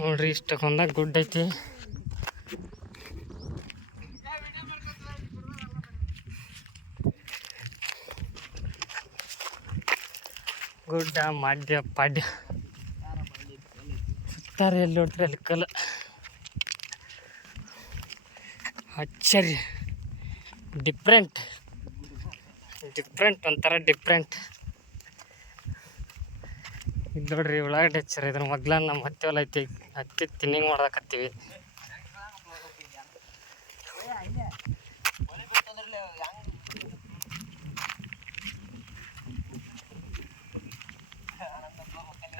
ನೋಡ್ರಿ ಇಷ್ಟಕ್ಕೊಂದಾಗ ಗುಡ್ ಐತಿ. ಗುಡ್ಡ ಮಾಡ್ಯ ಪಾಡ್ಯ ಸುತ್ತಾರೆ, ಎಲ್ಲಿ ನೋಡ್ತಾರೆ ಅಲ್ಲಿ ಕಲ್ಲ. ಆಶ್ಚರ್ಯ, ಡಿಫ್ರೆಂಟ್ ಒಂಥರ ಡಿಫ್ರೆಂಟ್. ಇದು ನೋಡ್ರಿ ಉಳ್ಳಾಗಡ್ಡಿ ಹಚ್ಚಾರ. ಇದ್ರ ಮೊದ್ಲ ನಮ್ಮ ಹತ್ತಿ ಹೊಲ ಐತಿ, ಹತ್ತಿ ತಿನ್ನಿಂಗ್ ಮಾಡ್ದಾಕತ್ತೀವಿ.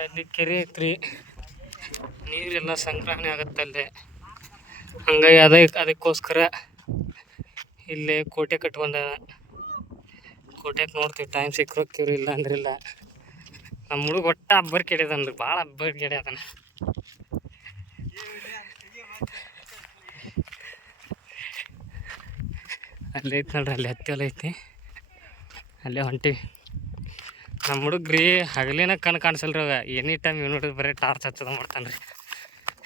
ಅಲ್ಲಿ ಕೆರೆ ಐತ್ರಿ, ನೀರೆಲ್ಲ ಸಂಗ್ರಹಣೆ ಆಗುತ್ತಲ್ಲೇ. ಹಂಗಾಗಿ ಅದಕ್ಕೋಸ್ಕರ ಇಲ್ಲೇ ಕೋಟೆ ಕಟ್ಕೊಂಡ ಕೋಟೆಗೆ ನೋಡ್ತೀವಿ. ಟೈಮ್ ಸಿಕ್ಕಿರೋಕ್ಕಿವ್ರಿ, ಇಲ್ಲ ಅಂದ್ರಿಲ್ಲ. ನಮ್ಮ ಹುಡುಗ ಒಟ್ಟ ಹಬ್ಬರ್ ಕೆಡ್ಯದನ್ರಿ, ಭಾಳ ಹಬ್ಬರ್ ಕೆಡ್ಯದನ. ಅಲ್ಲಿ ಐತಿ ನೋಡ್ರಿ, ಅಲ್ಲಿ ಹತ್ತಿ ಹೊಲ ಐತಿ, ಅಲ್ಲೇ ಹೊಂಟಿವಿ. ನಮ್ಮ ಹುಡುಗ್ರಿ ಹಗಲಿನ ಕಣ್ಣು ಕಾಣಿಸಲ್ರಿ ಅವಾಗ. ಎನಿ ಟೈಮ್ ಇವ್ ನೋಡಿದ್ರೆ ಬರೀ ಟಾರ್ಚ್ ಹಚ್ಚೋದ ಮಾಡ್ತಾನೆ ರೀ.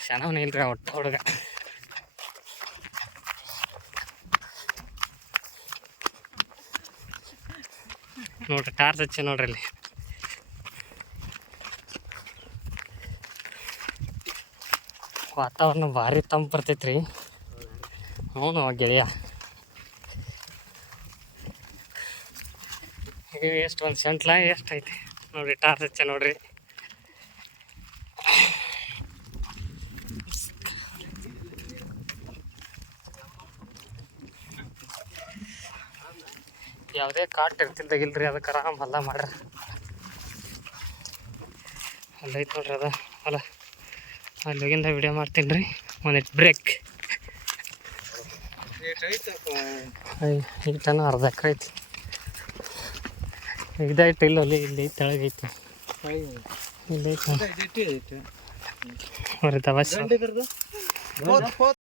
ಶನವನೇ ಇಲ್ರಿ ಆ ಒಟ್ಟ ಹುಡುಗ. ನೋಡ್ರಿ ಟಾರ್ಚ್ ಹಚ್ಚಿ ನೋಡ್ರಿ ಅಲ್ಲಿ. ವಾತಾವರಣ ಭಾರಿ ತಂಪು ಬರ್ತೈತ್ರಿ. ಅವನು ಗೆಳೆಯ ಈಗ ಎಷ್ಟು ಒಂದು ಸೆಂಟ್ಲ ಎಷ್ಟು ಐತಿ ನೋಡ್ರಿ. ಟಾರ್ಚ್ ಹಚ್ಚ ನೋಡ್ರಿ. ಯಾವುದೇ ಕಾಟ್ ಇರ್ತಿದ್ದಾಗಿಲ್ರಿ, ಅದಕ್ಕೆ ಆರಾಮ್ ಹೊಲ ಮಾಡ್ರ. ಅಲ್ಲೈತೆ ನೋಡ್ರಿ ಅದ ಹೊಲ. ಅಲ್ಲಿ ಹೋಗಿಂದ ವಿಡಿಯೋ ಮಾಡ್ತೀನಿ ರೀ. ಒಂದಿಟ್ಟು ಬ್ರೇಕ್. ಈಟನ ಅರ್ಧ ಎಕರೆ ಐತಿ. ಇದೈತೆ ಇಲ್ಲ ಅಲ್ಲಿ, ಇಲ್ಲಿ ತೆಳಗೈತಿ, ಇಲ್ಲಿ ಐತಿ.